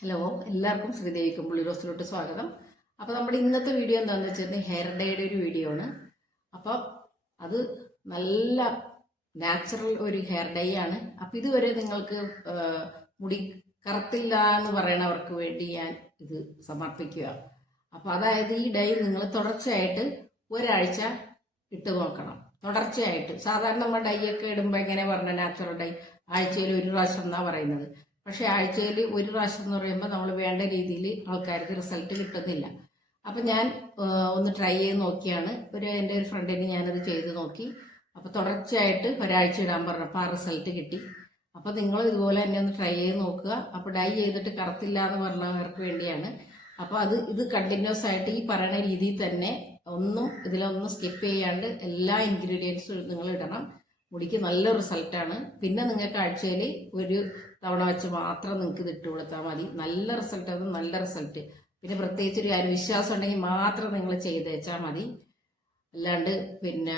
Hello എല്ലാവർക്കും ശ്രീദേവി പുള്ളി റോസിലോട്ട് സ്വാഗതം. അപ്പോൾ നമ്മുടെ ഇന്നത്തെ വീഡിയോ എന്താണെന്ന് വെച്ചാൽ ഹെയർ ഡേയുടെ ഒരു വീഡിയോ ആണ്. അപ്പോൾ അത് നല്ല നാച്ചുറൽ ഒരു ഹെയർ ഡേ ആണ്. അപ്പോൾ ഇതുവരെ നിങ്ങൾക്ക് മുടി കറുത്തില്ല എന്ന് പറയണവർക്ക് വേണ്ടി ഞാൻ ഇത് സമർപ്പിക്കുക. അപ്പോൾ അതായത് ഈ ഡേ നിങ്ങൾ തുടർച്ചയായിട്ട് ഒരാഴ്ച ഇട്ട് നോക്കണം. തുടർച്ചയായിട്ട്. സാധാരണ നമ്മൾ ഡൈ ഒക്കെ ഇടുമ്പോൾ എങ്ങനെ പറഞ്ഞ നാച്ചുറൽ ഡൈ ആഴ്ചയിൽ ഒരു പ്രാവശ്യം എന്നാണ് പറയുന്നത്? പക്ഷേ ആഴ്ചയിൽ ഒരു പ്രാവശ്യം എന്ന് പറയുമ്പോൾ നമ്മൾ വേണ്ട രീതിയിൽ ആൾക്കാർക്ക് റിസൾട്ട് കിട്ടുന്നില്ല. അപ്പം ഞാൻ ഒന്ന് ട്രൈ ചെയ്ത് നോക്കിയാണ്. ഒരു എന്റെ ഒരു ഫ്രണ്ടിന് ഞാനത് ചെയ്ത് നോക്കി. അപ്പോൾ തുടർച്ചയായിട്ട് ഒരാഴ്ച ഇടാൻ പറഞ്ഞപ്പോൾ ആ റിസൾട്ട് കിട്ടി. അപ്പോൾ നിങ്ങൾ ഇതുപോലെ തന്നെ ഒന്ന് ട്രൈ ചെയ്ത് നോക്കുക. അപ്പോൾ ഡൈ ചെയ്തിട്ട് കറുത്തില്ല എന്ന് പറഞ്ഞവർക്ക് വേണ്ടിയാണ്. അപ്പോൾ അത് ഇത് കണ്ടിന്യൂസ് ആയിട്ട് ഈ പറയുന്ന രീതിയിൽ തന്നെ ഒന്നും ഇതിലൊന്നും സ്കിപ്പ് ചെയ്യാണ്ട് എല്ലാ ഇൻഗ്രീഡിയൻസും നിങ്ങൾ ഇടണം. മുടിക്ക് നല്ല റിസൾട്ടാണ് പിന്നെ നിങ്ങൾക്ക് ആഴ്ചയിൽ ഒരു തവണ വെച്ച് മാത്രം നിങ്ങൾക്ക് ഇത് ഇട്ട് കൊടുത്താൽ മതി. നല്ല റിസൾട്ട് അത് നല്ല റിസൾട്ട് പിന്നെ പ്രത്യേകിച്ച് ഒരു കാര്യം വിശ്വാസം ഉണ്ടെങ്കിൽ മാത്രം നിങ്ങൾ ചെയ്തേച്ചാൽ മതി. അല്ലാണ്ട് പിന്നെ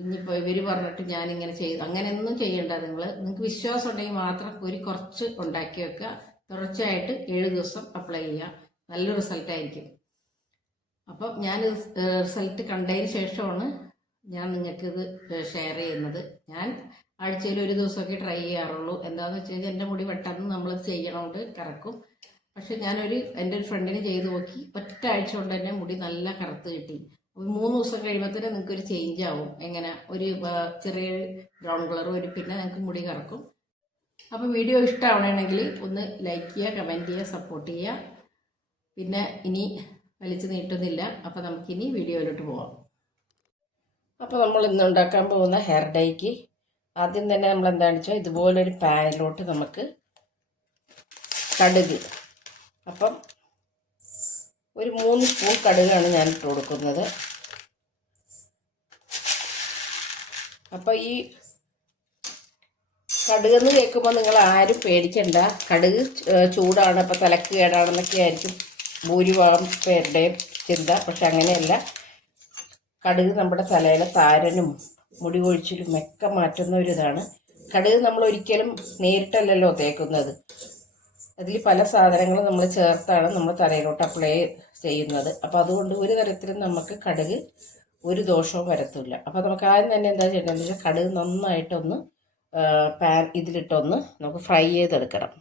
ഇനിയിപ്പോൾ ഇവർ പറഞ്ഞിട്ട് ഞാനിങ്ങനെ ചെയ്തു. അങ്ങനെയൊന്നും ചെയ്യണ്ട നിങ്ങൾ നിങ്ങൾക്ക് വിശ്വാസം ഉണ്ടെങ്കിൽ മാത്രം ഒരു കുറച്ച് ഉണ്ടാക്കി വെക്കുക. തുടർച്ചയായിട്ട് ഏഴ് ദിവസം അപ്ലൈ ചെയ്യുക. നല്ല റിസൾട്ട് ആയിരിക്കും. അപ്പം ഞാൻ റിസൾട്ട് കണ്ടതിന് ശേഷമാണ് ഞാൻ നിങ്ങൾക്കിത് ഷെയർ ചെയ്യുന്നത്. ഞാൻ ആഴ്ചയിൽ ഒരു ദിവസമൊക്കെ ട്രൈ ചെയ്യാറുള്ളൂ. എന്താന്ന് വെച്ച് കഴിഞ്ഞാൽ എന്റെ മുടി പെട്ടെന്ന് നമ്മൾ ചെയ്യണോണ്ട് കറക്കും. പക്ഷെ ഞാനൊരു എന്റെ ഒരു ഫ്രണ്ടിന് ചെയ്ത് നോക്കി. ഒറ്റ ആഴ്ച കൊണ്ട് തന്നെ മുടി നല്ല കറുത്ത് കിട്ടി. ഒരു മൂന്ന് ദിവസം കഴിയുമ്പോഴത്തേനും നിങ്ങൾക്ക് ഒരു ചേഞ്ച് ആവും. എങ്ങനെ? ഒരു ചെറിയ ബ്രൗൺ കളർ വരും പിന്നെ നിങ്ങൾക്ക് മുടി കറക്കും. അപ്പോൾ വീഡിയോ ഇഷ്ടമാവണമെങ്കിൽ ഒന്ന് ലൈക്ക് ചെയ്യുക കമന്റ് ചെയ്യുക സപ്പോർട്ട് ചെയ്യുക. പിന്നെ ഇനി വലിച്ചു നീട്ടുന്നില്ല. അപ്പോൾ നമുക്കിനി വീഡിയോയിലോട്ട് പോവാം. അപ്പോൾ നമ്മൾ ഇന്ന് ഉണ്ടാക്കാൻ പോകുന്ന ഹെയർ ഡൈക്ക് ആദ്യം തന്നെ നമ്മൾ എന്താണെന്ന് വെച്ചാൽ ഇതുപോലൊരു പാനിലോട്ട് നമുക്ക് കടുക് അപ്പം ഒരു മൂന്ന് സ്പൂൺ കടുകാണ് ഞാൻ ഇട്ട് കൊടുക്കുന്നത്. അപ്പോൾ ഈ കടുകെന്ന് കേൾക്കുമ്പോൾ നിങ്ങൾ ആരും പേടിക്കണ്ട. കടുക് ചൂടാണ് അപ്പോൾ തലക്ക് കേടാണെന്നൊക്കെ ആയിരിക്കും ഭൂരിഭാഗം പേരുടെയും ചിന്ത. പക്ഷെ അങ്ങനെയല്ല. കടുക് നമ്മുടെ തലയിലെ താരനും മുടി കൊഴിച്ചിലും ഒക്കെ മാറ്റുന്ന ഒരു ഇതാണ്. കടുക് നമ്മൾ ഒരിക്കലും നേരിട്ടല്ലല്ലോ തേക്കുന്നത്. അതിൽ പല സാധനങ്ങളും നമ്മൾ ചേർത്താണ് നമ്മൾ തലയിലോട്ട് അപ്ലൈ ചെയ്യുന്നത്. അപ്പോൾ അതുകൊണ്ട് ഒരു തരത്തിലും നമുക്ക് കടുക് ഒരു ദോഷവും വരത്തില്ല. അപ്പോൾ നമുക്ക് ആദ്യം തന്നെ എന്താ ചെയ്യേണ്ടതെന്ന് വെച്ചാൽ കടുക് നന്നായിട്ടൊന്ന് പാൻ ഇതിലിട്ടൊന്ന് നമുക്ക് ഫ്രൈ ചെയ്തെടുക്കണം.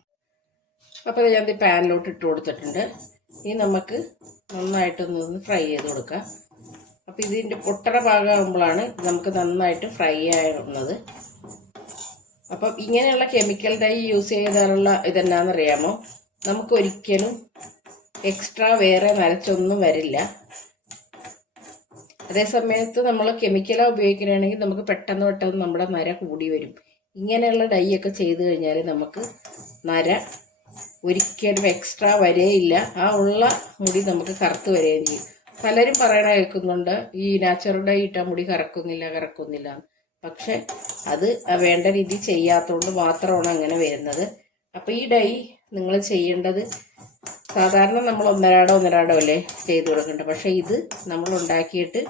അപ്പോൾ ഞാൻ പാനിലോട്ട് ഇട്ട് കൊടുത്തിട്ടുണ്ട്. ഇനി നമുക്ക് നന്നായിട്ടൊന്ന് ഫ്രൈ ചെയ്ത് കൊടുക്കാം. അപ്പോൾ ഇതിന്റെ പൊട്ടട ഭാഗമാകുമ്പോഴാണ് നമുക്ക് നന്നായിട്ട് ഫ്രൈ ആകുന്നത് അപ്പം ഇങ്ങനെയുള്ള കെമിക്കൽ ഡൈ യൂസ് ചെയ്താലുള്ള ഇതെന്നാണെന്നറിയാമോ നമുക്ക് ഒരിക്കലും എക്സ്ട്രാ വേറെ നരച്ചൊന്നും വരില്ല. അതേ സമയത്ത് നമ്മൾ കെമിക്കലാണ് ഉപയോഗിക്കുകയാണെങ്കിൽ നമുക്ക് പെട്ടെന്ന് പെട്ടെന്ന് നമ്മുടെ നര കൂടി വരും. ഇങ്ങനെയുള്ള ഡൈ ഒക്കെ ചെയ്ത് കഴിഞ്ഞാൽ നമുക്ക് നര ഒരിക്കലും എക്സ്ട്രാ വരേയില്ല. ആ ഉള്ള മുടി നമുക്ക് കറുത്ത് വരികയും ചെയ്യും. പലരും പറയണ കേൾക്കുന്നുണ്ട് ഈ നാച്ചുറൽ ഡൈ ഇട്ടാൽ മുടി കറക്കുന്നില്ല കറക്കുന്നില്ല. പക്ഷെ അത് വേണ്ട രീതി ചെയ്യാത്തതുകൊണ്ട് മാത്രമാണ് അങ്ങനെ വരുന്നത്. അപ്പം ഈ ഡൈ നിങ്ങൾ ചെയ്യേണ്ടത് സാധാരണ നമ്മൾ ഒന്നരാടോ ഒന്നരാടോ അല്ലേ ചെയ്ത് കൊടുക്കേണ്ടത്. പക്ഷേ ഇത് നമ്മൾ ഉണ്ടാക്കിയിട്ട്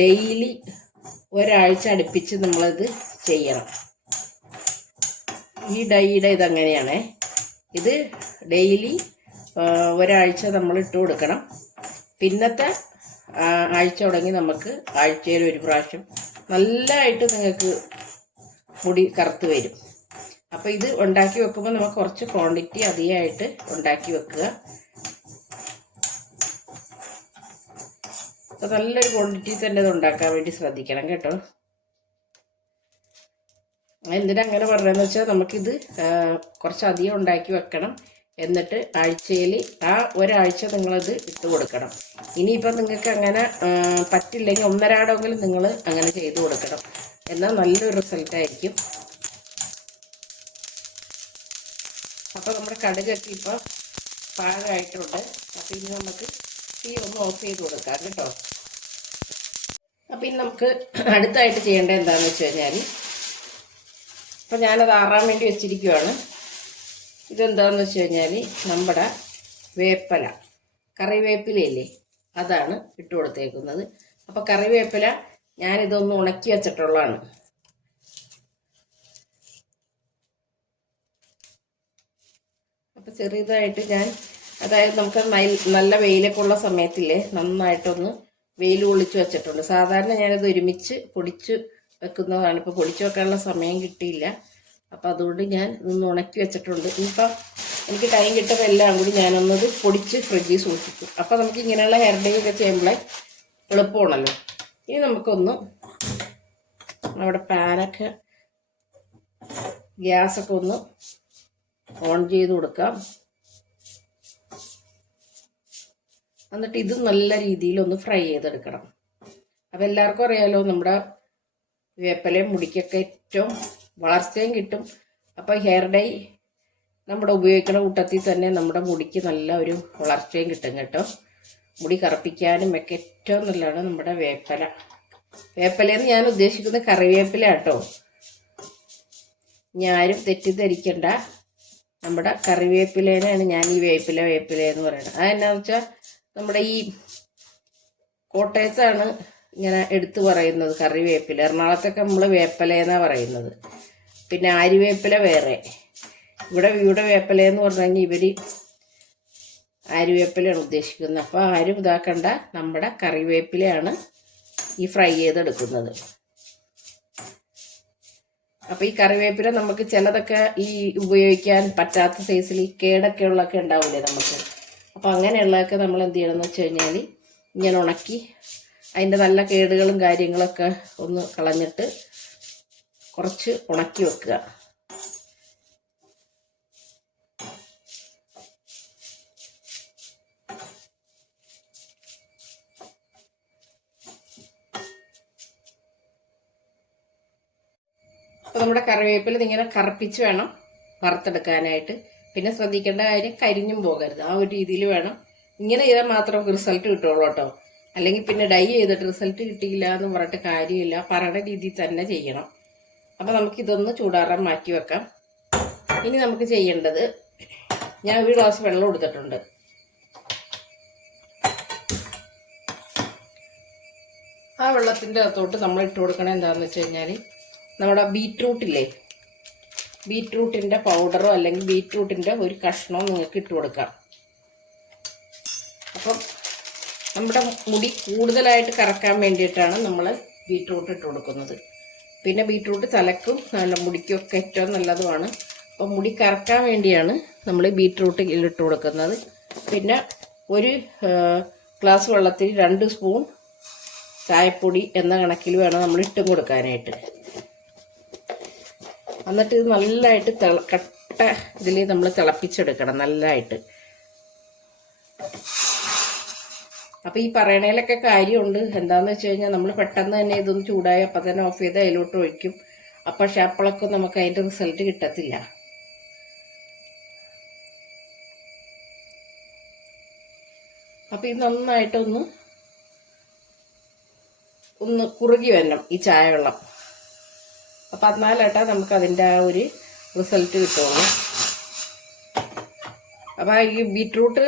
ഡെയിലി ഒരാഴ്ച അടുപ്പിച്ച് നമ്മളത് ചെയ്യണം. ഈ ഡൈയുടെ ഇതങ്ങനെയാണേ ഇത് ഡെയിലി ഒരാഴ്ച നമ്മൾ ഇട്ട് കൊടുക്കണം. പിന്നത്തെ ആഴ്ച തുടങ്ങി നമുക്ക് ആഴ്ചയിൽ ഒരു പ്രാവശ്യം നല്ലതായിട്ട് നിങ്ങൾക്ക് മുടി കറുത്ത് വരും. അപ്പോൾ ഇത് ഉണ്ടാക്കി വെക്കുമ്പോൾ നമുക്ക് കുറച്ച് ക്വാണ്ടിറ്റി അധികമായിട്ട് ഉണ്ടാക്കി വെക്കുക. അപ്പോൾ നല്ലൊരു ക്വാണ്ടിറ്റി തന്നെ ഇത് ഉണ്ടാക്കാൻ വേണ്ടി ശ്രദ്ധിക്കണം കേട്ടോ. എന്തിനാ അങ്ങനെ പറഞ്ഞതെന്ന് വെച്ചാൽ നമുക്കിത് കുറച്ച് അധികം ഉണ്ടാക്കി വെക്കണം. എന്നിട്ട് ആഴ്ചയിൽ ആ ഒരാഴ്ച നിങ്ങളത് ഇട്ട് കൊടുക്കണം. ഇനിയിപ്പം നിങ്ങൾക്ക് അങ്ങനെ പറ്റില്ലെങ്കിൽ ഒന്നരാടെങ്കിലും നിങ്ങൾ അങ്ങനെ ചെയ്ത് കൊടുക്കണം. എന്നാൽ നല്ലൊരു റിസൾട്ടായിരിക്കും അപ്പോൾ നമ്മുടെ കടുകൊക്കെ ഇപ്പോൾ പാകമായിട്ടുണ്ട്. അപ്പോൾ ഇനി നമുക്ക് തീ ഒന്ന് ഓഫ് ചെയ്ത് കൊടുക്കാം കേട്ടോ. അപ്പോൾ ഇനി നമുക്ക് അടുത്തായിട്ട് ചെയ്യേണ്ടത് എന്താണെന്ന് വെച്ച് കഴിഞ്ഞാൽ അപ്പോൾ ഞാനത് ആറാൻ വേണ്ടി വെച്ചിരിക്കുവാണ്. ഇതെന്താണെന്ന് വെച്ച് കഴിഞ്ഞാൽ നമ്മുടെ വേപ്പല. കറിവേപ്പിലയില്ലേ? അതാണ് ഇട്ട് കൊടുത്തേക്കുന്നത്. അപ്പോൾ കറിവേപ്പില ഞാനിതൊന്ന് ഉണക്കി വെച്ചിട്ടുള്ളതാണ്. അപ്പോൾ ചെറിയതായിട്ട് ഞാൻ അതായത് നമുക്ക് നല്ല വെയിലൊക്കെ ഉള്ള സമയത്തില്ലേ നന്നായിട്ടൊന്ന് വെയിൽ കൊള്ളിച്ച് വെച്ചിട്ടുണ്ട്. സാധാരണ ഞാനത് ഒരുമിച്ച് പൊടിച്ച് വെക്കുന്നതാണ്. ഇപ്പോൾ പൊടിച്ച് വെക്കാനുള്ള സമയം കിട്ടിയില്ല. അപ്പം അതുകൊണ്ട് ഞാൻ ഇന്ന് ഉണക്കി വെച്ചിട്ടുണ്ട്. ഇനിയിപ്പം എനിക്ക് ടൈം കിട്ടുമ്പോൾ എല്ലാം കൂടി ഞാനൊന്നത് പൊടിച്ച് ഫ്രിഡ്ജിൽ സൂക്ഷിക്കും. അപ്പം നമുക്ക് ഇങ്ങനെയുള്ള ഹെയർ ഡേ ഒക്കെ ചെയ്യുമ്പോഴേ എളുപ്പമാണല്ലോ. ഇനി നമുക്കൊന്ന് നമ്മുടെ പാനൊക്കെ ഗ്യാസൊക്കെ ഒന്ന് ഓൺ ചെയ്ത് കൊടുക്കാം. എന്നിട്ട് ഇത് നല്ല രീതിയിൽ ഒന്ന് ഫ്രൈ ചെയ്തെടുക്കണം. അപ്പം എല്ലാവർക്കും അറിയാലോ നമ്മുടെ വേപ്പലയും മുടിക്കൊക്കെ ഏറ്റവും വളർച്ചയും കിട്ടും. അപ്പോൾ ഹെയർ ഡൈ നമ്മുടെ ഉപയോഗിക്കുന്ന കൂട്ടത്തിൽ തന്നെ നമ്മുടെ മുടിക്ക് നല്ല ഒരു വളർച്ചയും കിട്ടും കേട്ടോ. മുടി കറുപ്പിക്കാനും ഒക്കെ ഏറ്റവും നല്ലതാണ് നമ്മുടെ വേപ്പല. വേപ്പലയെന്ന് ഞാൻ ഉദ്ദേശിക്കുന്നത് കറിവേപ്പില കേട്ടോ. ഞാനും തെറ്റിദ്ധരിക്കണ്ട. നമ്മുടെ കറിവേപ്പിലേനാണ് ഞാൻ ഈ വേപ്പില വേപ്പില എന്ന് പറയുന്നത്. അതെന്നാന്ന് വെച്ചാൽ നമ്മുടെ ഈ കോട്ടയത്താണ് ഇങ്ങനെ എടുത്തു പറയുന്നത് കറിവേപ്പില. എറണാകുളത്തൊക്കെ നമ്മൾ വേപ്പല എന്നാ പറയുന്നത്. പിന്നെ ആര്യവേപ്പില വേറെ. ഇവിടെ ഇവിടെ വേപ്പില എന്ന് പറഞ്ഞെങ്കിൽ ഇവർ ആര്യവേപ്പിലയാണ് ഉദ്ദേശിക്കുന്നത്. അപ്പോൾ ആരും ഇതാക്കണ്ട. നമ്മുടെ കറിവേപ്പിലയാണ് ഈ ഫ്രൈ ചെയ്തെടുക്കുന്നത്. അപ്പോൾ ഈ കറിവേപ്പില നമുക്ക് ചിലതൊക്കെ ഈ ഉപയോഗിക്കാൻ പറ്റാത്ത സൈസിൽ ഈ കേടൊക്കെ ഉള്ളതൊക്കെ ഉണ്ടാവില്ലേ നമുക്ക്? അപ്പോൾ അങ്ങനെയുള്ളതൊക്കെ നമ്മൾ എന്ത് ചെയ്യണമെന്ന് വെച്ച് കഴിഞ്ഞാൽ ഇങ്ങനെ ഉണക്കി അതിന്റെ നല്ല കേടുകളും കാര്യങ്ങളൊക്കെ ഒന്ന് കളഞ്ഞിട്ട് കുറച്ച് ഉണക്കി വെക്കുക. അപ്പോൾ നമ്മുടെ കറിവേപ്പില ഇതിങ്ങനെ കറുപ്പിച്ച് വേണം വറുത്തെടുക്കാനായിട്ട്. പിന്നെ ശ്രദ്ധിക്കേണ്ട കാര്യം കരിഞ്ഞും പോകരുത്. ആ ഒരു രീതിയിൽ വേണം. ഇങ്ങനെ ചെയ്താൽ മാത്രം റിസൾട്ട് കിട്ടുള്ളൂ കേട്ടോ. അല്ലെങ്കിൽ പിന്നെ ഡൈ ചെയ്തിട്ട് റിസൾട്ട് കിട്ടിയില്ല എന്ന് പറഞ്ഞിട്ട് കാര്യമില്ല. പറയണ രീതിയിൽ തന്നെ ചെയ്യണം. അപ്പോൾ നമുക്കിതൊന്ന് ചൂടാറാൻ മാറ്റി വെക്കാം. ഇനി നമുക്ക് ചെയ്യേണ്ടത് ഞാൻ ഒരു ഗ്ലാസ് വെള്ളം എടുത്തിട്ടുണ്ട് ആ വെള്ളത്തിന്റെ അകത്തോട്ട് നമ്മൾ ഇട്ട് കൊടുക്കണേ എന്താണെന്ന് വെച്ച് കഴിഞ്ഞാൽ നമ്മുടെ ബീറ്റ്റൂട്ടില്ലേ ബീറ്റ്റൂട്ടിന്റെ പൗഡറോ അല്ലെങ്കിൽ ബീറ്റ്റൂട്ടിന്റെ ഒരു കഷ്ണമോ നിങ്ങൾക്ക് ഇട്ട് കൊടുക്കാം. അപ്പം നമ്മുടെ മുടി കൂടുതലായിട്ട് കറക്കാൻ വേണ്ടിയിട്ടാണ് നമ്മൾ ബീറ്റ്റൂട്ട് ഇട്ട് കൊടുക്കുന്നത്. പിന്നെ ബീട്രൂട്ട് തലക്കും നല്ല മുടിക്കും ഒക്കെ ഏറ്റവും നല്ലതുമാണ്. അപ്പം മുടി കറക്കാൻ വേണ്ടിയാണ് നമ്മൾ ബീട്രൂട്ട് ഇട്ട് കൊടുക്കുന്നത്. പിന്നെ ഒരു ഗ്ലാസ് വെള്ളത്തിൽ രണ്ട് സ്പൂൺ ചായപ്പൊടി എന്ന കണക്കിൽ വേണം നമ്മൾ ഇട്ടും കൊടുക്കാനായിട്ട്. എന്നിട്ട് ഇത് നല്ലതായിട്ട് തിള കട്ട ഇതിൽ നമ്മൾ തിളപ്പിച്ചെടുക്കണം നല്ലതായിട്ട് അപ്പൊ ഈ പറയണേലൊക്കെ കാര്യമുണ്ട്. എന്താന്ന് വെച്ച് കഴിഞ്ഞാൽ നമ്മൾ പെട്ടെന്ന് തന്നെ ഇതൊന്ന് ചൂടായി അപ്പം തന്നെ ഓഫ് ചെയ്ത് അതിലോട്ട് ഒഴിക്കും. അപ്പോൾ ഷാപ്പിളൊക്കെ നമുക്ക് അതിന്റെ റിസൾട്ട് കിട്ടത്തില്ല. അപ്പൊ ഇത് നന്നായിട്ടൊന്ന് ഒന്ന് കുറുകി വരണം ഈ ചായ വെള്ളം അപ്പം എന്നാലേട്ടാ നമുക്ക് അതിന്റെ ആ ഒരു റിസൾട്ട് കിട്ടുള്ളൂ. അപ്പോൾ ഈ ബീട്രൂട്ട്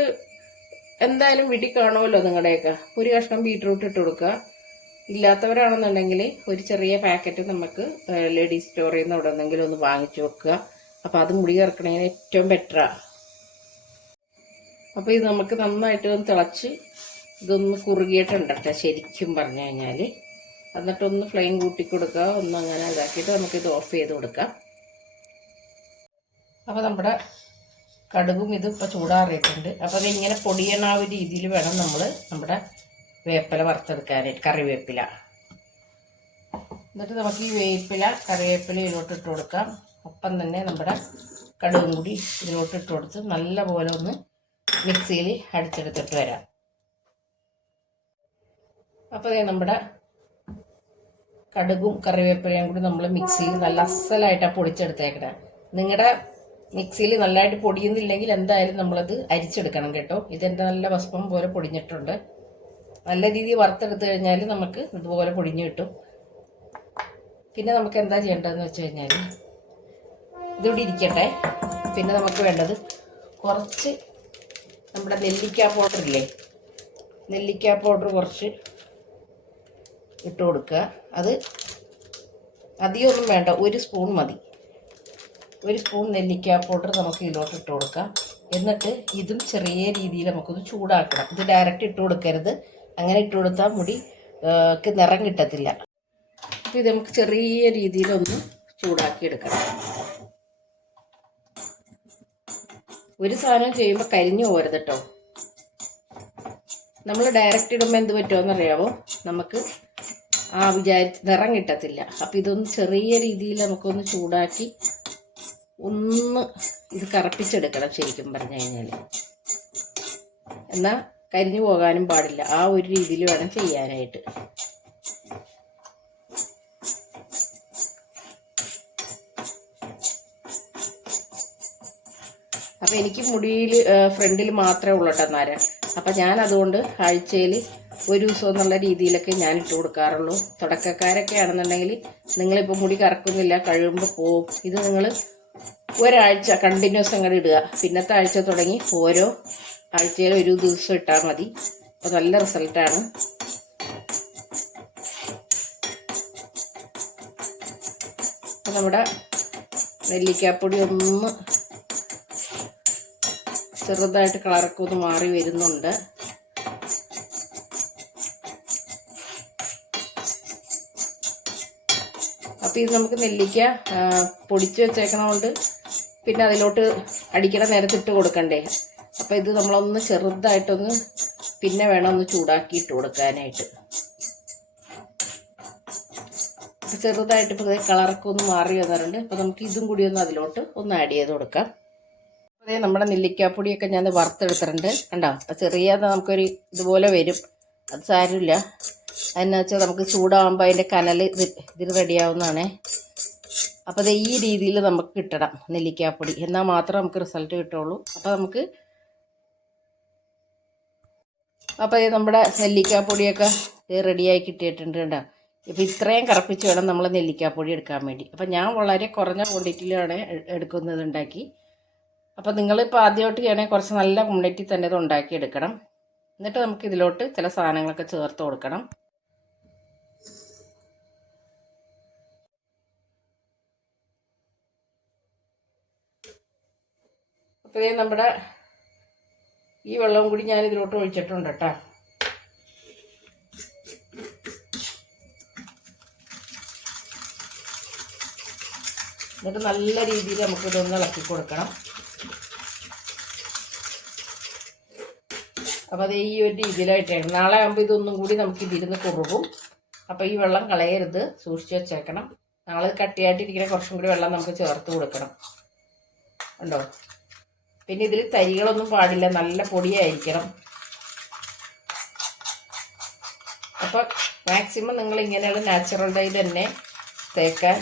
എന്തായാലും വിടി കാണുമല്ലോ നിങ്ങളുടെയൊക്കെ. ഒരു കഷ്ണം ബീട്രൂട്ട് ഇട്ട് കൊടുക്കുക. ഇല്ലാത്തവരാണെന്നുണ്ടെങ്കിൽ ഒരു ചെറിയ പാക്കറ്റ് നമുക്ക് ലേഡീസ് സ്റ്റോറിൽ നിന്ന് അവിടെ എന്തെങ്കിലും ഒന്ന് വാങ്ങിച്ചു വെക്കുക. അപ്പോൾ അത് മുടി കറക്കണതിന് ഏറ്റവും ബെറ്ററാണ് അപ്പോൾ ഇത് നമുക്ക് നന്നായിട്ട് ഒന്ന് തിളച്ച് ഇതൊന്ന് കുറുകിയിട്ടുണ്ട് കേട്ടോ ശരിക്കും പറഞ്ഞു കഴിഞ്ഞാൽ എന്നിട്ടൊന്ന് ഫ്ലെയിം കൂട്ടി കൊടുക്കുക. ഒന്ന് അങ്ങനെ ഇതാക്കിയിട്ട് നമുക്കിത് ഓഫ് ചെയ്ത് കൊടുക്കാം. അപ്പോൾ നമ്മുടെ കടുകും ഇതും ഇപ്പോൾ ചൂടാറിയിട്ടുണ്ട്. അപ്പോൾ ഇങ്ങനെ പൊടിയണ ആ ഒരു രീതിയിൽ വേണം നമ്മൾ നമ്മുടെ വേപ്പില വറുത്തെടുക്കാനായിട്ട് കറിവേപ്പില. എന്നിട്ട് നമുക്ക് ഈ വേപ്പില കറിവേപ്പില ഇതിലോട്ട് ഇട്ട് കൊടുക്കാം. ഒപ്പം തന്നെ നമ്മുടെ കടുകും കൂടി ഇതിലോട്ട് ഇട്ട് കൊടുത്ത് നല്ല പോലെ ഒന്ന് മിക്സിയിൽ അടിച്ചെടുത്തിട്ട് വരാം. അപ്പോൾ ഇത് നമ്മുടെ കടുകും കറിവേപ്പിലയും കൂടി നമ്മൾ മിക്സിയിൽ നല്ല അസലായിട്ടാണ് പൊടിച്ചെടുത്തേക്കണേ. നിങ്ങളുടെ മിക്സിയിൽ നല്ലതായിട്ട് പൊടിയുന്നില്ലെങ്കിൽ എന്തായാലും നമ്മളത് അരിച്ചെടുക്കണം കേട്ടോ. ഇതെന്റെ നല്ല ഭസ്മം പോലെ പൊടിഞ്ഞിട്ടുണ്ട്. നല്ല രീതിയിൽ വറുത്തെടുത്ത് കഴിഞ്ഞാൽ നമുക്ക് ഇതുപോലെ പൊടിഞ്ഞു കിട്ടും. പിന്നെ നമുക്ക് എന്താ ചെയ്യേണ്ടതെന്ന് വെച്ച് കഴിഞ്ഞാൽ ഇതിവിടെ ഇരിക്കട്ടെ. പിന്നെ നമുക്ക് വേണ്ടത് കുറച്ച് നമ്മുടെ നെല്ലിക്ക പൗഡർ ഇല്ലേ? നെല്ലിക്ക പൗഡർ കുറച്ച് ഇട്ട് കൊടുക്കുക. അത് അധികമൊന്നും വേണ്ട. ഒരു സ്പൂൺ മതി. ഒരു സ്പൂൺ നെല്ലിക്ക പൗഡർ നമുക്ക് ഇതിലോട്ട് ഇട്ട് കൊടുക്കാം. എന്നിട്ട് ഇതും ചെറിയ രീതിയിൽ നമുക്കൊന്ന് ചൂടാക്കണം. ഇത് ഡയറക്റ്റ് ഇട്ട് കൊടുക്കരുത്. അങ്ങനെ ഇട്ട് കൊടുത്താൽ മുടി നിറം കിട്ടത്തില്ല. അപ്പോൾ ഇത് നമുക്ക് ചെറിയ രീതിയിലൊന്ന് ചൂടാക്കി എടുക്കണം. ഒരു സാധനം ചെയ്യുമ്പോൾ കരിഞ്ഞു പോരുത് കേട്ടോ നമ്മൾ ഡയറക്റ്റ് ഇടുമ്പോൾ എന്ത് പറ്റുമെന്ന് അറിയാമോ നമുക്ക് ആ വിചാരിച്ച് നിറം കിട്ടത്തില്ല. അപ്പം ഇതൊന്ന് ചെറിയ രീതിയിൽ നമുക്കൊന്ന് ചൂടാക്കി ഒന്ന് ഇത് കറപ്പിച്ചെടുക്കണം ശരിക്കും പറഞ്ഞു കഴിഞ്ഞാൽ എന്നാൽ കരിഞ്ഞു പോകാനും പാടില്ല. ആ ഒരു രീതിയിൽ വേണം ചെയ്യാനായിട്ട്. അപ്പം എനിക്ക് മുടിയിൽ ഫ്രണ്ടിൽ മാത്രമേ ഉള്ളൂ കേട്ടോ നര. അപ്പം ഞാൻ അതുകൊണ്ട് ആഴ്ചയിൽ ഒരു ദിവസം എന്നുള്ള രീതിയിലൊക്കെ ഞാൻ ഇട്ട് കൊടുക്കാറുള്ളൂ. തുടക്കക്കാരൊക്കെ ആണെന്നുണ്ടെങ്കിൽ നിങ്ങളിപ്പോൾ മുടി കറക്കുന്നില്ല കഴുകുമ്പോൾ പോവും. ഇത് നിങ്ങൾ ഒരാഴ്ച കണ്ടിന്യൂസ് അങ്ങോട്ട് ഇടുക. പിന്നത്തെ ആഴ്ച തുടങ്ങി ഓരോ ആഴ്ചയിൽ ഒരു ദിവസം ഇട്ടാൽ മതി. അപ്പോൾ നല്ല റിസൾട്ടാണ് നമ്മുടെ നെല്ലിക്കാപ്പൊടി ഒന്ന് ചെറുതായിട്ട് കളറൊക്കെ ഒന്ന് മാറി വരുന്നുണ്ട്. അപ്പോൾ ഇത് നമുക്ക് നെല്ലിക്ക പൊടിച്ച് വെച്ചേക്കണോണ്ട് പിന്നെ അതിലോട്ട് അടിക്കണ നേരത്ത് ഇട്ട് കൊടുക്കണ്ടേ. അപ്പോൾ ഇത് നമ്മളൊന്ന് ചെറുതായിട്ടൊന്ന് പിന്നെ വേണം ഒന്ന് ചൂടാക്കി ഇട്ട് കൊടുക്കാനായിട്ട് ചെറുതായിട്ട് ഇപ്പോൾ കളറൊക്കെ ഒന്ന് മാറി വന്നിട്ടുണ്ട്. അപ്പോൾ നമുക്ക് ഇതും കൂടി ഒന്ന് അതിലോട്ട് ഒന്ന് ആഡ് ചെയ്ത് കൊടുക്കാം. അതേ നമ്മുടെ നെല്ലിക്കാപ്പൊടിയൊക്കെ ഞാൻ വറുത്തെടുത്തിട്ടുണ്ട്. കണ്ടോ? അപ്പൊ ചെറിയ നമുക്കൊരു ഇതുപോലെ വരും. അത് സാരമില്ല. അതെന്നു വെച്ചാൽ നമുക്ക് ചൂടാകുമ്പോൾ അതിന്റെ കനൽ ഇത് ഇതിൽ റെഡിയാവുന്നതാണേ അപ്പോൾ അത് ഈ രീതിയിൽ നമുക്ക് കിട്ടണം നെല്ലിക്കാപ്പൊടി. എന്നാൽ മാത്രമേ നമുക്ക് റിസൾട്ട് കിട്ടുള്ളൂ. അപ്പോൾ നമുക്ക് അപ്പോൾ ഇത് നമ്മുടെ നെല്ലിക്കാപ്പൊടിയൊക്കെ റെഡിയായി കിട്ടിയിട്ടുണ്ട് കേട്ടോ ഇപ്പോൾ ഇത്രയും കറപ്പിച്ച് വേണം നമ്മൾ നെല്ലിക്കാപ്പൊടി എടുക്കാൻ വേണ്ടി. അപ്പോൾ ഞാൻ വളരെ കുറഞ്ഞ ക്വാണ്ടിറ്റിയിലാണ് എടുക്കുന്നത് ഉണ്ടാക്കി. അപ്പോൾ നിങ്ങളിപ്പോൾ ആദ്യമായിട്ട് ചെയ്യണമെങ്കിൽ കുറച്ച് നല്ല ക്വാണ്ടിറ്റി തന്നെ ഇത് ഉണ്ടാക്കിയെടുക്കണം എന്നിട്ട് നമുക്ക് ഇതിലോട്ട് ചില സാധനങ്ങളൊക്കെ ചേർത്ത് കൊടുക്കണം. അപ്പോൾ ഇത് നമ്മുടെ ഈ വെള്ളവും കൂടി ഞാൻ ഇതിലോട്ട് ഒഴിച്ചിട്ടുണ്ട് കേട്ടോ. എന്നിട്ട് നല്ല രീതിയിൽ നമുക്ക് ഇതൊന്ന് ഇളക്കി കൊടുക്കണം. അപ്പോൾ അത് ഈ ഒരു രീതിയിലായിട്ടാണ് നാളെ ആകുമ്പോൾ ഇതൊന്നും കൂടി നമുക്ക് ഇതിരുന്ന് കുറുകും. അപ്പോൾ ഈ വെള്ളം കളയരുത്. സൂക്ഷിച്ച് വെച്ചേക്കണം. നാളെ കട്ടിയായിട്ടിരിക്കുന്ന കുറച്ചും കൂടി വെള്ളം നമുക്ക് ചേർത്ത് കൊടുക്കണം. ഉണ്ടോ? പിന്നെ ഇതിൽ തരികളൊന്നും പാടില്ല. നല്ല പൊടിയായിരിക്കണം. അപ്പോൾ മാക്സിമം നിങ്ങൾ ഇങ്ങനെയുള്ള നാച്ചുറൽ ഡൈ തന്നെ തേക്കാൻ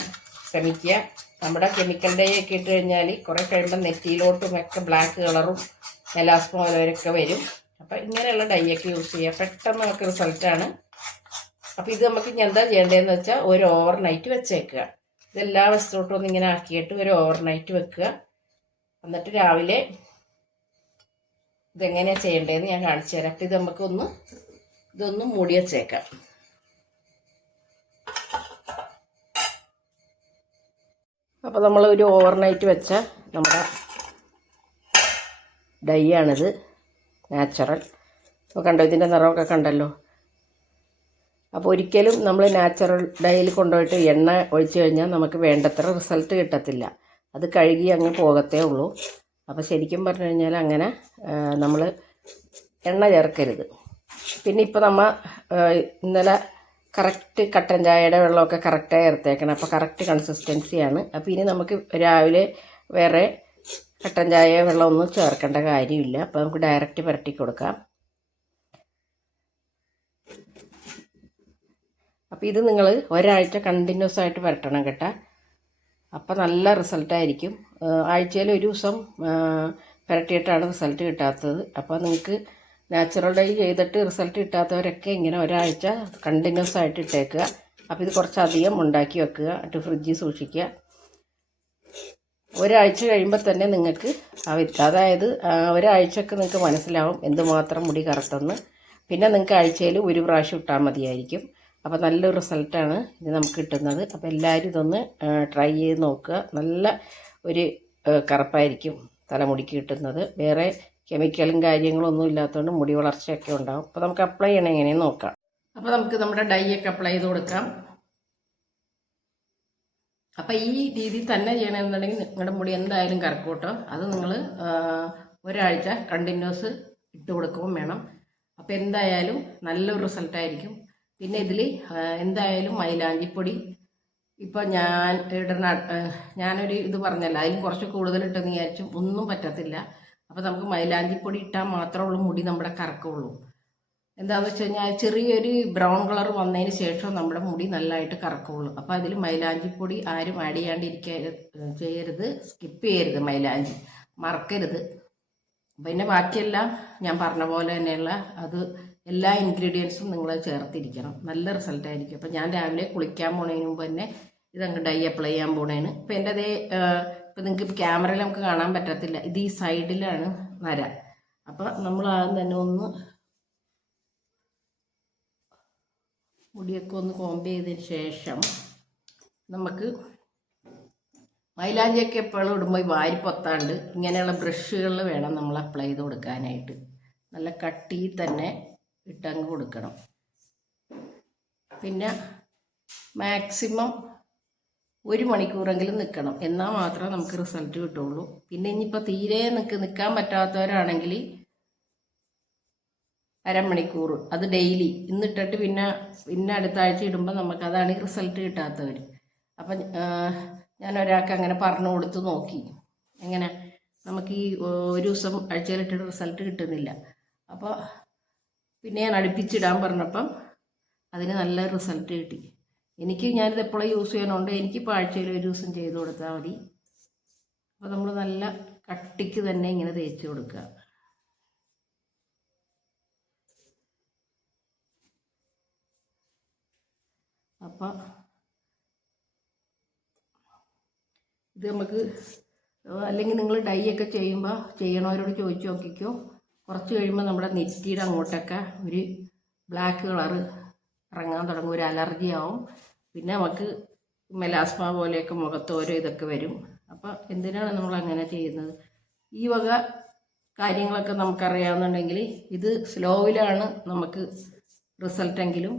ശ്രമിക്കുക. നമ്മുടെ കെമിക്കൽ ഡൈ ഒക്കെ ഇട്ട് കഴിഞ്ഞാൽ കുറേ കഴിയുമ്പോൾ നെറ്റിയിലോട്ടും ഒക്കെ ബ്ലാക്ക് കളറും മെലാസ്മ പോലവരൊക്കെ വരും. അപ്പം ഇങ്ങനെയുള്ള ഡൈ ഒക്കെ യൂസ് ചെയ്യുക. പെട്ടെന്ന് നമുക്ക് റിസൾട്ടാണ് അപ്പോൾ ഇത് നമുക്ക് ഇനി എന്താ ചെയ്യേണ്ടതെന്ന് വെച്ചാൽ ഒരു ഓവർ നൈറ്റ് വെച്ചേക്കുക. ഇതെല്ലാ വശത്തോട്ടും ഒന്ന് ഇങ്ങനെ ആക്കിയിട്ട് ഒരു ഓവർ നൈറ്റ് വെക്കുക. എന്നിട്ട് രാവിലെ ഇതെങ്ങനെയാണ് ചെയ്യേണ്ടതെന്ന് ഞാൻ കാണിച്ചു തരാം. അപ്പം ഇത് നമുക്കൊന്ന് ഇതൊന്ന് മൂടി വച്ചേക്കാം. അപ്പോൾ നമ്മൾ ഒരു ഓവർനൈറ്റ് വെച്ച നമ്മുടെ ഡൈ ആണിത് നാച്ചുറൽ. അപ്പോൾ കണ്ടോ ഇതിന്റെ നിറമൊക്കെ കണ്ടല്ലോ? അപ്പോൾ ഒരിക്കലും നമ്മൾ നാച്ചുറൽ ഡൈയിൽ കൊണ്ടുപോയിട്ട് എണ്ണ ഒഴിച്ചു കഴിഞ്ഞാൽ നമുക്ക് വേണ്ടത്ര റിസൾട്ട് കിട്ടത്തില്ല. അത് കഴുകി അങ്ങ് പോകത്തേ ഉള്ളൂ. അപ്പോൾ ശരിക്കും പറഞ്ഞു കഴിഞ്ഞാൽ അങ്ങനെ നമ്മൾ എണ്ണ ചേർക്കരുത്. പിന്നെ ഇപ്പോൾ നമ്മൾ ഇന്നലെ കറക്റ്റ് കട്ടൻ ചായയുടെ വെള്ളമൊക്കെ കറക്റ്റായി ചേർത്തേക്കണം. അപ്പോൾ കറക്റ്റ് കൺസിസ്റ്റൻസിയാണ് അപ്പോൾ ഇനി നമുക്ക് രാവിലെ വേറെ കട്ടൻ ചായ വെള്ളമൊന്നും ചേർക്കേണ്ട കാര്യമില്ല. അപ്പോൾ നമുക്ക് ഡയറക്റ്റ് പുരട്ടി കൊടുക്കാം. അപ്പോൾ ഇത് നിങ്ങൾ ഒരാഴ്ച കണ്ടിന്യൂസ് ആയിട്ട് പുരട്ടണം കേട്ടോ. അപ്പോൾ നല്ല റിസൾട്ടായിരിക്കും ആഴ്ചയിൽ ഒരു ദിവസം പുരട്ടിയിട്ടാണ് റിസൾട്ട് കിട്ടാത്തത്. അപ്പോൾ നിങ്ങൾക്ക് നാച്ചുറൽ ഡൈ ചെയ്തിട്ട് റിസൾട്ട് കിട്ടാത്തവരൊക്കെ ഇങ്ങനെ ഒരാഴ്ച കണ്ടിന്യൂസ് ആയിട്ട് ഇട്ടേക്കുക. അപ്പോൾ ഇത് കുറച്ചധികം ഉണ്ടാക്കി വെക്കുക എന്നിട്ട് ഫ്രിഡ്ജിൽ സൂക്ഷിക്കുക. ഒരാഴ്ച കഴിയുമ്പോൾ തന്നെ നിങ്ങൾക്ക് ആ വിത്ത് അതായത് ഒരാഴ്ചയൊക്കെ നിങ്ങൾക്ക് മനസ്സിലാവും എന്തുമാത്രം മുടി കറുത്തെന്ന്. പിന്നെ നിങ്ങൾക്ക് ആഴ്ചയിൽ ഒരു പ്രാവശ്യം ഇട്ടാൽ മതിയായിരിക്കും. അപ്പോൾ നല്ലൊരു റിസൾട്ടാണ് ഇത് നമുക്ക് കിട്ടുന്നത്. അപ്പോൾ എല്ലാവരും ഇതൊന്ന് ട്രൈ ചെയ്ത് നോക്കുക. നല്ല ഒരു കറുപ്പായിരിക്കും തലമുടിക്ക് കിട്ടുന്നത്. വേറെ കെമിക്കലും കാര്യങ്ങളും ഒന്നും ഇല്ലാത്തതുകൊണ്ട് മുടി വളർച്ചയൊക്കെ ഉണ്ടാകും അപ്പോൾ നമുക്ക് അപ്ലൈ ചെയ്യണം എങ്ങനെയെന്ന് നോക്കാം. അപ്പോൾ നമുക്ക് നമ്മുടെ ഡൈ ഒക്കെ അപ്ലൈ ചെയ്ത് കൊടുക്കാം. അപ്പോൾ ഈ രീതിയിൽ തന്നെ ചെയ്യണമെന്നുണ്ടെങ്കിൽ നിങ്ങളുടെ മുടി എന്തായാലും കറക്കൂട്ടോ. അത് നിങ്ങൾ ഒരാഴ്ച കണ്ടിന്യൂസ് ഇട്ട് കൊടുക്കുകയും വേണം. അപ്പോൾ എന്തായാലും നല്ലൊരു റിസൾട്ടായിരിക്കും പിന്നെ ഇതിൽ എന്തായാലും മൈലാഞ്ചിപ്പൊടി. ഇപ്പം ഞാൻ ഇടുന്ന ഞാനൊരു ഇത് പറഞ്ഞല്ല അതിൽ കുറച്ച് കൂടുതൽ ഇട്ടെന്ന് വിചാരിച്ചും ഒന്നും പറ്റത്തില്ല. അപ്പോൾ നമുക്ക് മൈലാഞ്ചിപ്പൊടി ഇട്ടാൽ മാത്രമേ ഉള്ളൂ മുടി നമ്മുടെ കറക്കുള്ളൂ എന്താണെന്ന് വെച്ച് കഴിഞ്ഞാൽ ചെറിയൊരു ബ്രൗൺ കളർ വന്നതിന് ശേഷം നമ്മുടെ മുടി നല്ലതായിട്ട് കറക്കുള്ളൂ അപ്പോൾ അതിൽ മൈലാഞ്ചിപ്പൊടി ആരും ആഡ് ചെയ്യാണ്ടിരിക്ക ചെയ്യരുത് സ്കിപ്പ് ചെയ്യരുത് മൈലാഞ്ചി. മറക്കരുത്. പിന്നെ ബാക്കിയെല്ലാം ഞാൻ പറഞ്ഞ പോലെ തന്നെയുള്ള അത് എല്ലാ ഇൻഗ്രീഡിയൻസും നിങ്ങൾ ചേർത്തിരിക്കണം. നല്ല റിസൾട്ട് ആയിരിക്കും. അപ്പം ഞാൻ രാവിലെ കുളിക്കാൻ പോണതിന് മുമ്പ് തന്നെ ഇതങ്ങ് ഡൈ അപ്ലൈ ചെയ്യാൻ പോണേന്. ഇപ്പം എന്റെ അതേ ഇപ്പം നിങ്ങൾക്ക് ക്യാമറയിൽ നമുക്ക് കാണാൻ പറ്റത്തില്ല. ഇത് ഈ സൈഡിലാണ് വര അപ്പം നമ്മൾ ആദ്യം തന്നെ ഒന്ന് മുടിയൊക്കെ ഒന്ന് കോമ്പ് ചെയ്തതിന് ശേഷം നമുക്ക് മൈലാഞ്ചിയൊക്കെ എപ്പോഴും ഇടുമ്പോൾ വാരി പൊത്താണ്ട് ഇങ്ങനെയുള്ള ബ്രഷുകളിൽ വേണം നമ്മൾ അപ്ലൈ ചെയ്ത് കൊടുക്കാനായിട്ട്. നല്ല കട്ടിയിൽ തന്നെ ഇട്ടങ്ങ് കൊടുക്കണം. പിന്നെ മാക്സിമം ഒരു മണിക്കൂറെങ്കിലും നിൽക്കണം. എന്നാൽ മാത്രമേ നമുക്ക് റിസൾട്ട് കിട്ടുള്ളൂ പിന്നെ ഇനിയിപ്പോൾ തീരെ നിൽക്ക് നിൽക്കാൻ പറ്റാത്തവരാണെങ്കിൽ അരമണിക്കൂർ അത് ഡെയിലി ഇന്നിട്ടിട്ട് പിന്നെ പിന്നെ അടുത്ത ആഴ്ച ഇടുമ്പോൾ നമുക്ക് അതാണ് റിസൾട്ട് കിട്ടാത്തവർ അപ്പം ഞാൻ ഒരാൾക്ക് അങ്ങനെ പറഞ്ഞു കൊടുത്ത് നോക്കി. എങ്ങനെ? നമുക്ക് ഈ ഒരു ദിവസം ആഴ്ചയിലിട്ടിട്ട് റിസൾട്ട് കിട്ടുന്നില്ല. അപ്പോൾ പിന്നെ ഞാൻ അടുപ്പിച്ചിടാൻ പറഞ്ഞപ്പം അതിന് നല്ല റിസൾട്ട് കിട്ടി. എനിക്ക് ഞാനിത് എപ്പോഴും യൂസ് ചെയ്യാനുണ്ട്. എനിക്കിപ്പോൾ ആഴ്ചയിൽ ഒരു ദിവസം ചെയ്ത് കൊടുത്താൽ മതി. അപ്പോൾ നമ്മൾ നല്ല കട്ടിക്ക് തന്നെ ഇങ്ങനെ തേച്ച് കൊടുക്കുക. അപ്പോൾ ഇത് നമുക്ക് അല്ലെങ്കിൽ നിങ്ങൾ ഡൈ ഒക്കെ ചെയ്യുമ്പോൾ ചെയ്യണവരോട് ചോദിച്ചു നോക്കിക്കോ. കുറച്ച് കഴിയുമ്പോൾ നമ്മുടെ നെറ്റിയുടെ അങ്ങോട്ടൊക്കെ ഒരു ബ്ലാക്ക് കളറ് ഇറങ്ങാൻ തുടങ്ങും ഒരു അലർജി ആവും. പിന്നെ നമുക്ക് മെലാസ്മ പോലെയൊക്കെ മുഖത്ത് ഓരോ ഇതൊക്കെ വരും. അപ്പോൾ എന്തിനാണ് നമ്മൾ അങ്ങനെ ചെയ്യുന്നത്? ഈ വക കാര്യങ്ങളൊക്കെ നമുക്കറിയാവുന്നുണ്ടെങ്കിൽ ഇത് സ്ലോവിലാണ് നമുക്ക് റിസൾട്ടെങ്കിലും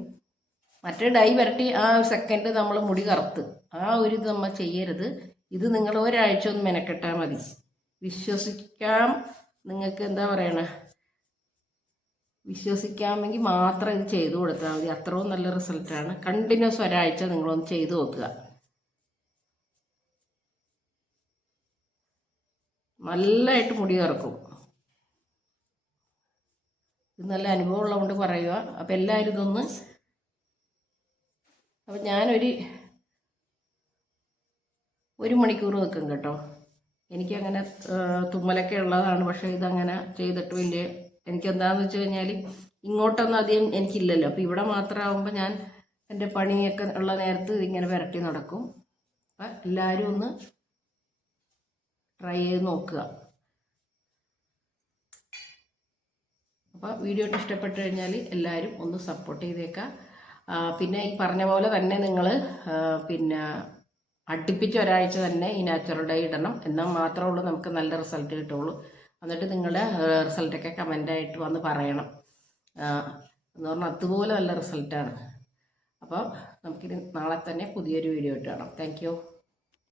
മറ്റേ ഡൈ വരട്ടി ആ സെക്കൻഡ് നമ്മൾ മുടി കറുത്ത്. ആ ഒരു ഇത് നമ്മൾ ചെയ്യരുത്. ഇത് നിങ്ങൾ ഒരാഴ്ച ഒന്ന് മെനക്കെട്ടാൽ മതി. വിശ്വസിക്കാം. നിങ്ങൾക്ക് എന്താ പറയണ? വിശ്വസിക്കാമെങ്കിൽ മാത്രം ഇത് ചെയ്തു കൊടുത്താൽ മതി. അത്രയും നല്ല റിസൾട്ടാണ് കണ്ടിന്യൂസ് ഒരാഴ്ച നിങ്ങളൊന്ന് ചെയ്തു നോക്കുക. നല്ലതായിട്ട് മുടി കറക്കും. ഇത് നല്ല അനുഭവം ഉള്ളതുകൊണ്ട് പറയുക. അപ്പം എല്ലാവരും ഇതൊന്ന് അപ്പം ഞാനൊരു ഒരു മണിക്കൂർ നിൽക്കും കേട്ടോ. എനിക്കങ്ങനെ തുമ്മലൊക്കെ ഉള്ളതാണ്. പക്ഷേ ഇതങ്ങനെ ചെയ്തിട്ട് വലിയ എനിക്കെന്താണെന്ന് വെച്ച് കഴിഞ്ഞാൽ ഇങ്ങോട്ടൊന്നും അധികം എനിക്കില്ലല്ലോ. അപ്പോൾ ഇവിടെ മാത്രമാകുമ്പോൾ ഞാൻ എന്റെ പണിയൊക്കെ ഉള്ള നേരത്ത് ഇതിങ്ങനെ വിരട്ടി നടക്കും. അപ്പം എല്ലാവരും ഒന്ന് ട്രൈ ചെയ്ത് നോക്കുക. അപ്പോൾ വീഡിയോ ഇഷ്ടപ്പെട്ട് കഴിഞ്ഞാൽ എല്ലാവരും ഒന്ന് സപ്പോർട്ട് ചെയ്തേക്കാം. പിന്നെ ഈ പറഞ്ഞ പോലെ തന്നെ നിങ്ങൾ പിന്നെ അടുപ്പിച്ച് ഒരാഴ്ച തന്നെ ഈ നാച്ചുറൽ ഡൈ ഇടണം. എന്നാൽ മാത്രമേ ഉള്ളൂ നമുക്ക് നല്ല റിസൾട്ട് കിട്ടുള്ളൂ എന്നിട്ട് നിങ്ങളുടെ റിസൾട്ടൊക്കെ കമന്റായിട്ട് വന്ന് പറയണം. എന്ന് പറഞ്ഞാൽ അതുപോലെ നല്ല റിസൾട്ടാണ് അപ്പോൾ നമുക്കിത് നാളെ തന്നെ പുതിയൊരു വീഡിയോ ഇട്ട് കാണാം. താങ്ക്